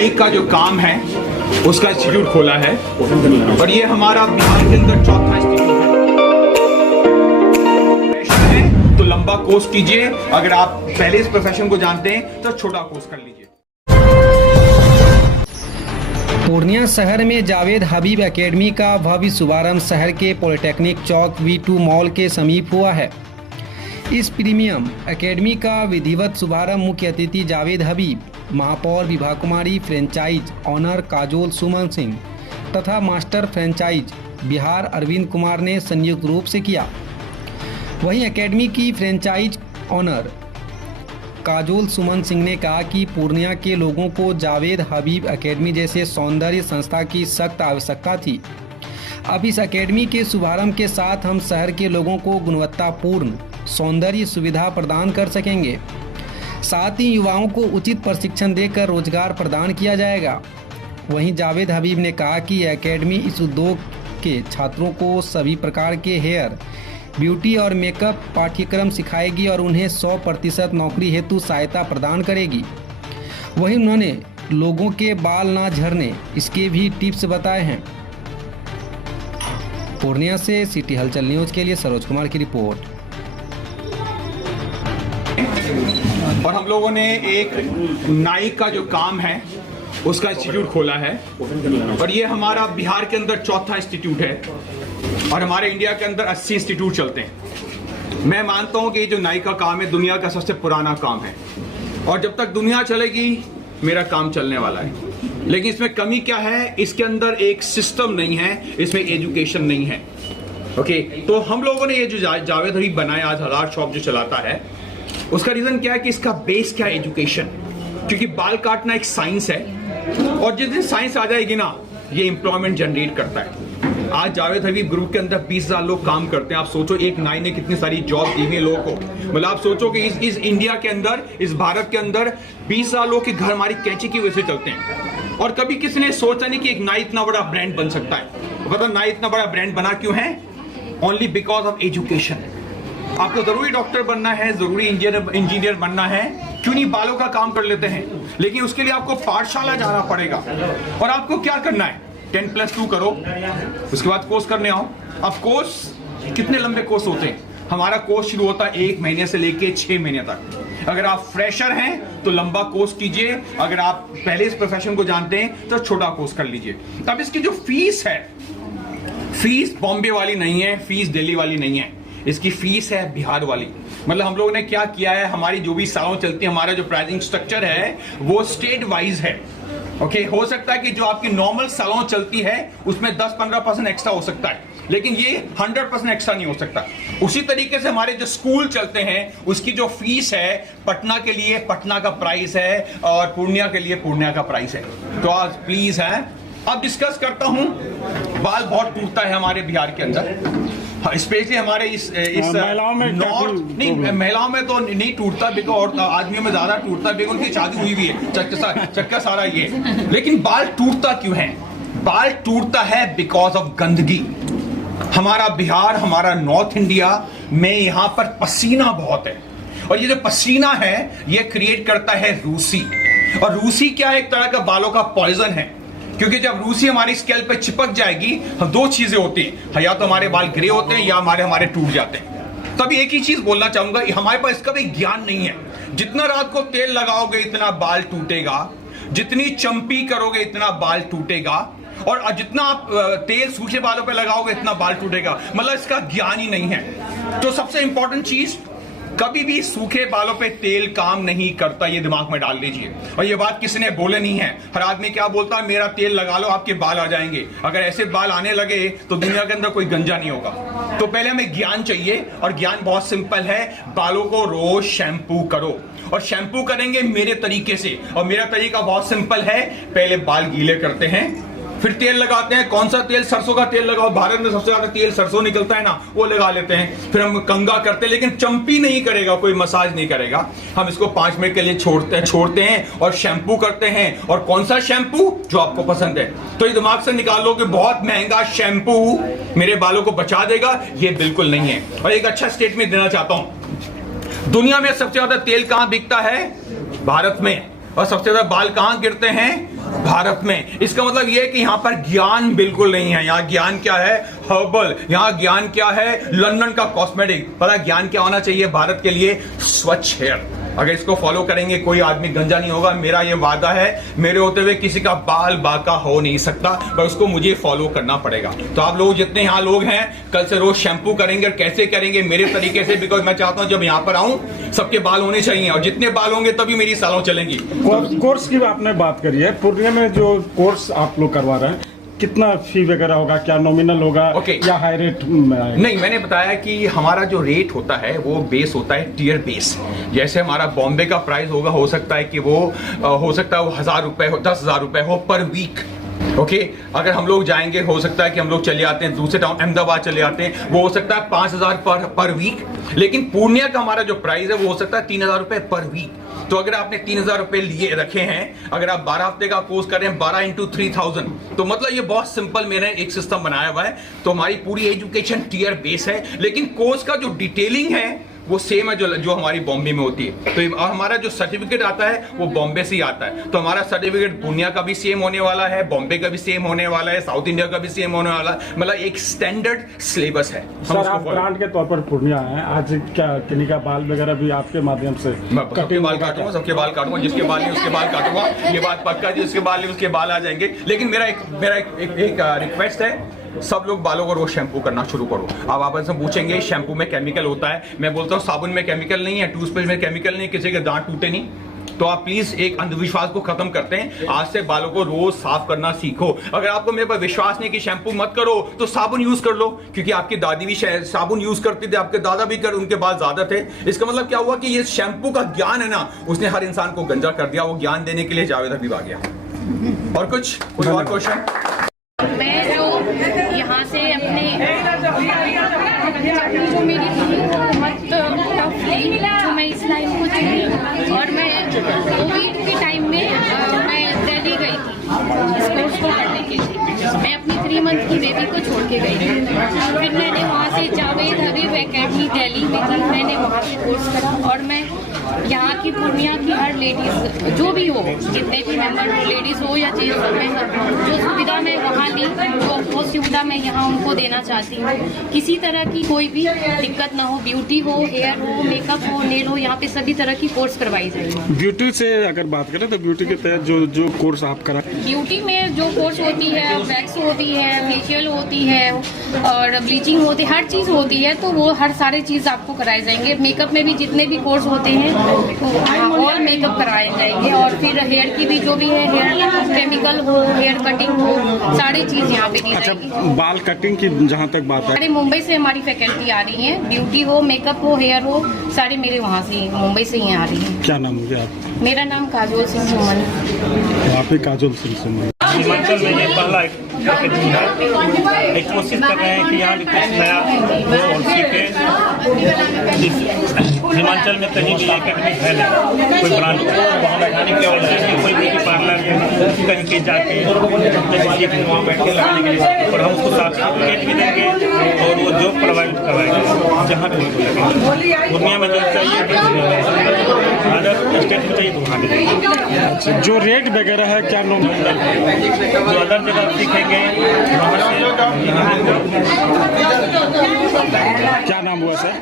नाइक का जो काम है उसका इंस्टीट्यूट खोला है और ये हमारा बिहार के अंदर चौथा इंस्टीट्यूट है। तो लंबा कोर्स कीजिए, अगर आप पहले इस प्रोफेशन को जानते हैं तो छोटा कोर्स कर लीजिए। पूर्णिया शहर में जावेद हबीब एकेडमी का भव्य शुभारंभ शहर के पॉलिटेक्निक चौक V2 मॉल के समीप हुआ है। इस प्रीमियम एकेडमी का विधिवत शुभारंभ मुख्य अतिथि जावेद हबीब, महापौर विभा कुमारी, फ्रेंचाइज ऑनर काजोल सुमन सिंह तथा मास्टर फ्रेंचाइज बिहार अरविंद कुमार ने संयुक्त रूप से किया। वहीं एकेडमी की फ्रेंचाइज ऑनर काजोल सुमन सिंह ने कहा कि पूर्णिया के लोगों को जावेद हबीब एकेडमी जैसे सौंदर्य संस्था की सख्त आवश्यकता थी। अब इस एकेडमी के शुभारंभ के साथ हम शहर के लोगों को गुणवत्तापूर्ण सौंदर्य सुविधा प्रदान कर सकेंगे। साथ ही युवाओं को उचित प्रशिक्षण देकर रोजगार प्रदान किया जाएगा। वहीं जावेद हबीब ने कहा कि एकेडमी इस उद्योग के छात्रों को सभी प्रकार के हेयर, ब्यूटी और मेकअप पाठ्यक्रम सिखाएगी और उन्हें 100% नौकरी हेतु सहायता प्रदान करेगी। वहीं उन्होंने लोगों के बाल ना झड़ने इसके भी टिप्स बताए हैं। पूर्णिया से सिटी हलचल न्यूज के लिए सरोज कुमार की रिपोर्ट। और हम लोगों ने एक नाइक का जो काम है उसका इंस्टीट्यूट खोला है और ये हमारा बिहार के अंदर चौथा इंस्टीट्यूट है और हमारे इंडिया के अंदर 80 इंस्टीट्यूट चलते हैं। मैं मानता हूं कि ये जो नाइक का काम है दुनिया का सबसे पुराना काम है और जब तक दुनिया चलेगी मेरा काम चलने वाला है। लेकिन इसमें कमी क्या है, इसके अंदर एक सिस्टम नहीं है, इसमें एजुकेशन नहीं है। ओके, तो हम लोगों ने ये जो जावेद हबीब बनाया आज हजार शॉप जो चलाता है, उसका रीजन क्या है कि इसका बेस क्या है, एजुकेशन। क्योंकि बाल काटना एक साइंस है और जिस दिन साइंस आ जाएगी ना, ये एम्प्लॉयमेंट जनरेट करता है। आज जावेद हबीब ग्रुप के अंदर 20,000 लोग काम करते हैं। आप सोचो एक नाई ने कितनी सारी जॉब दी है लोगों को। मतलब आप सोचो कि इस इंडिया के अंदर, इस भारत के अंदर 20,000 लोग के घर हमारी कैंची की वजह से चलते हैं। और कभी किसी ने सोचा नहीं कि एक नाई इतना बड़ा ब्रांड बन सकता है। पता नाई इतना बड़ा ब्रांड बना क्यों है? Only because of education. आपको जरूरी डॉक्टर बनना है, जरूरी इंजीनियर बनना है, क्यों नहीं बालों का काम कर लेते हैं। लेकिन उसके लिए आपको पाठशाला जाना पड़ेगा और आपको क्या करना है, 10+2 करो, उसके बाद कोर्स करने आओ। अब कोर्स कितने लंबे कोर्स होते हैं? हमारा कोर्स शुरू होता है 1 महीने से लेके 6 महीने तक। अगर आप फ्रेशर हैं तो लंबा कोर्स कीजिए, अगर आप पहले इस प्रोफेशन को जानते हैं तो छोटा कोर्स कर लीजिए। अब इसकी जो फीस है, फीस बॉम्बे वाली नहीं है, फीस दिल्ली वाली नहीं है, इसकी फीस है बिहार वाली। मतलब हम लोगों ने क्या किया है, हमारी जो भी सालों चलती है, हमारा जो प्राइसिंग स्ट्रक्चर है वो स्टेट वाइज है। ओके, हो सकता है कि जो आपकी नॉर्मल सालों चलती है उसमें 10-15% एक्स्ट्रा हो सकता है, लेकिन ये 100% एक्स्ट्रा नहीं हो सकता। उसी तरीके से हमारे जो स्कूल चलते हैं उसकी जो फीस है, पटना के लिए पटना का प्राइस है और पूर्णिया के लिए पूर्णिया का प्राइस है। तो आज प्लीज है, अब डिस्कस करता हूं। बाल बहुत टूटता है हमारे बिहार के अंदर, स्पेशली हमारे इस महिलाओं में नॉर्थ, नहीं महिलाओं में तो नहीं टूटता, बिकॉज आदमियों में ज्यादा टूटता है, बिकॉज उनकी शादी हुई भी है, चक्का सारा ये। लेकिन बाल टूटता क्यों है? बाल टूटता है बिकॉज ऑफ गंदगी। हमारा बिहार, हमारा नॉर्थ इंडिया में यहाँ पर पसीना बहुत है और ये जो पसीना है ये क्रिएट करता है रूसी। और रूसी क्या है? एक तरह का बालों का पॉइजन है, क्योंकि जब रूसी हमारी स्कैल्प पे चिपक जाएगी, दो चीजें होती हैं, या तो हमारे बाल ग्रे होते हैं या हमारे टूट जाते हैं। तब एक ही चीज बोलना चाहूंगा, हमारे पास इसका भी ज्ञान नहीं है। जितना रात को तेल लगाओगे इतना बाल टूटेगा, जितनी चंपी करोगे इतना बाल टूटेगा, और जितना आप तेल सूखे बालों पे लगाओगे इतना बाल टूटेगा। मतलब इसका ज्ञान ही नहीं है। तो सबसे इंपॉर्टेंट चीज, कभी भी सूखे बालों पे तेल काम नहीं करता, ये दिमाग में डाल लीजिए। और ये बात किसी ने बोले नहीं है। हर आदमी क्या बोलता है, मेरा तेल लगा लो आपके बाल आ जाएंगे। अगर ऐसे बाल आने लगे तो दुनिया के अंदर कोई गंजा नहीं होगा। तो पहले हमें ज्ञान चाहिए और ज्ञान बहुत सिंपल है, बालों को रोज शैम्पू करो और शैम्पू करेंगे मेरे तरीके से। और मेरा तरीका बहुत सिंपल है, पहले बाल गीले करते हैं, फिर तेल लगाते हैं। कौन सा तेल? सरसों का तेल लगाओ, भारत में सबसे ज्यादा तेल सरसों निकलता है ना, वो लगा लेते हैं। फिर हम कंघा करते हैं, लेकिन चंपी नहीं करेगा कोई, मसाज नहीं करेगा। हम इसको 5 मिनट के लिए छोड़ते हैं और शैम्पू करते हैं। और कौन सा शैम्पू? जो आपको पसंद है। तो ये दिमाग से निकाल लो कि बहुत महंगा शैम्पू मेरे बालों को बचा देगा, ये बिल्कुल नहीं है। और एक अच्छा स्टेटमेंट देना चाहता हूं, दुनिया में सबसे ज्यादा तेल कहां बिकता है? भारत में। और सबसे ज्यादा बाल कहां गिरते हैं? भारत में। इसका मतलब ये है कि यहाँ पर ज्ञान बिल्कुल नहीं है। यहाँ ज्ञान क्या है? हर्बल। यहाँ ज्ञान क्या है? लंदन का कॉस्मेटिक। पता है ज्ञान क्या होना चाहिए भारत के लिए? स्वच्छ हेयर। अगर इसको फॉलो करेंगे कोई आदमी गंजा नहीं होगा। मेरा ये वादा है, मेरे होते हुए किसी का बाल बाका हो नहीं सकता, पर उसको मुझे फॉलो करना पड़ेगा। तो आप लोग जितने यहाँ लोग हैं, कल से रोज शैम्पू करेंगे। और कैसे करेंगे? मेरे तरीके से, बिकॉज मैं चाहता हूँ जब यहाँ पर आऊं सबके बाल होने चाहिए, और जितने बाल होंगे तभी मेरी सालों चलेंगी। कोर्स की आपने बात करी है, पूर्णिया में जो कोर्स आप लोग करवा रहे हैं, कितना फी वगैरह होगा? क्या नॉमिनल होगा या हाई रेट में आएगा? नहीं, मैंने बताया कि हमारा जो रेट होता है वो बेस होता है टियर बेस। जैसे हमारा बॉम्बे का प्राइस होगा, हो सकता है कि वो हो सकता है वो 1000 रुपए हो, 10,000 रुपए हो पर वीक। ओके, अगर हम लोग जाएंगे, हो सकता है कि हम लोग चले आते हैं दूसरे टाउन अहमदाबाद चले आते हैं, वो हो सकता है 5,000 पर वीक। लेकिन पूर्णिया का हमारा जो प्राइस है वो हो सकता है 3,000 रुपए पर वीक। तो अगर आपने 3,000 रुपए लिए रखे हैं, अगर आप 12 हफ्ते का कोर्स कर रहे हैं, 12 इंटू 3,000, तो मतलब ये बहुत सिंपल मैंने एक सिस्टम बनाया हुआ है। तो हमारी पूरी एजुकेशन टियर बेस है, लेकिन कोर्स का जो डिटेलिंग है वो सेम है जो हमारी बॉम्बे में होती है। तो हमारा जो सर्टिफिकेट आता है वो बॉम्बे से ही आता है। तो हमारा सर्टिफिकेट पूर्णिया का भी सेम होने वाला है, बॉम्बे का भी सेम होने वाला है, साउथ इंडिया का भी सेम होने वाला है। मतलब एक स्टैंडर्ड सिलेबस है। सर, आप ब्रांड के तौर पर पूर्णिया हैं, आज क्या किन्हीं का बाल वगैरह भी आपके माध्यम से? सबके बाल काटूंगा, सबके बाल काटूंगा, जिसके बाल नहीं उसके बाल काटूंगा, ये बात पक्का। जिसके बाल नहीं उसके बाल आ जाएंगे। लेकिन मेरा एक रिक्वेस्ट है, सब लोग बालों को रोज शैम्पू करना शुरू करो। आप आपस में पूछेंगे शैम्पू में केमिकल होता है, मैं बोलता हूँ साबुन में केमिकल नहीं है, टूथपेस्ट में केमिकल नहीं, किसी के दांत टूटे नहीं। तो आप प्लीज एक अंधविश्वास को खत्म करते हैं। आज से बालों को रोज साफ करना सीखो। अगर आपको मेरे पर विश्वास नहीं कि शैम्पू मत करो, तो साबुन यूज कर लो, क्योंकि आपकी दादी भी साबुन यूज करती थी, आपके दादा भी कर, उनके बाल ज्यादा थे। इसका मतलब क्या हुआ कि ये शैम्पू का ज्ञान है ना, उसने हर इंसान को गंजा कर दिया। वो ज्ञान देने के लिए जावेद हबीब आ गया। और कुछ और क्वेश्चन? मैं जो यहाँ से अपने जो मेरी थी बहुत टफ थी, जो मैं इस लाइन को चुनी, और मैं कोविड के टाइम में मैं दिल्ली गई थी इस कोर्स को करने के लिए। मैं अपनी 3 मंथ की बेबी को छोड़ के गई थी। फिर मैंने वहाँ से जावेद हबीब एकेडमी दिल्ली में थी, मैंने वहाँ पे कोर्स करा। और मैं यहाँ की पूर्णिया की हर लेडीज जो भी हो, जितने भी मेंबर हो, लेडीज हो या जेंट्स हो, जो सुविधा मैं वहाँ ली वो सुविधा मैं यहाँ उनको देना चाहती हूँ। किसी तरह की कोई भी दिक्कत ना हो, ब्यूटी हो, हेयर हो, मेकअप हो, नेल हो, यहाँ पे सभी तरह की कोर्स करवाई जाएगी। ब्यूटी से अगर बात करें तो ब्यूटी के तहत जो कोर्स आप करा, ब्यूटी में जो कोर्स होती है, वैक्स होती है, फेशियल होती है और ब्लीचिंग होती है, हर चीज़ होती है। तो वो हर सारे चीज़ आपको कराए जाएंगे। मेकअप में भी जितने भी कोर्स होते हैं ऑल मेकअप कराए जाएंगे। और फिर हेयर की भी जो भी है, हेयर केमिकल हो, हेयर कटिंग हो, सारी चीज़ यहाँ पे दी जाएगी। बाल कटिंग की जहाँ तक बात है, अरे मुंबई से हमारी फैकल्टी आ रही है, ब्यूटी हो, मेकअप हो, हेयर हो, सारे मेरे वहाँ से मुंबई से ही आ रही है। क्या नाम है आप? मेरा नाम काजोल सिंह सुमन। आप ही काजोल सिंह सुमन। हिमाचल में ये पहला एक कोशिश कर रहे हैं कि यहाँ कुछ नया और सीखे। हिमाचल में कहीं भी एकेडमी है नहीं, कोई ब्रांड कोई ब्यूटी पार्लर कहीं के जाके वहाँ बैठ के लगाने के लिए, और हम उसको सर्टिफिकेट भी देंगे और वो जॉब प्रोवाइड करवाएंगे जहाँ भी उनको लगेगा। पूर्णिया में जो चाहिए, अदर स्टेट में चाहिए तो वहाँ देंगे। जो रेट वगैरह है क्या जो अदर जगह सीखेंगे क्या नाम हुआ सर?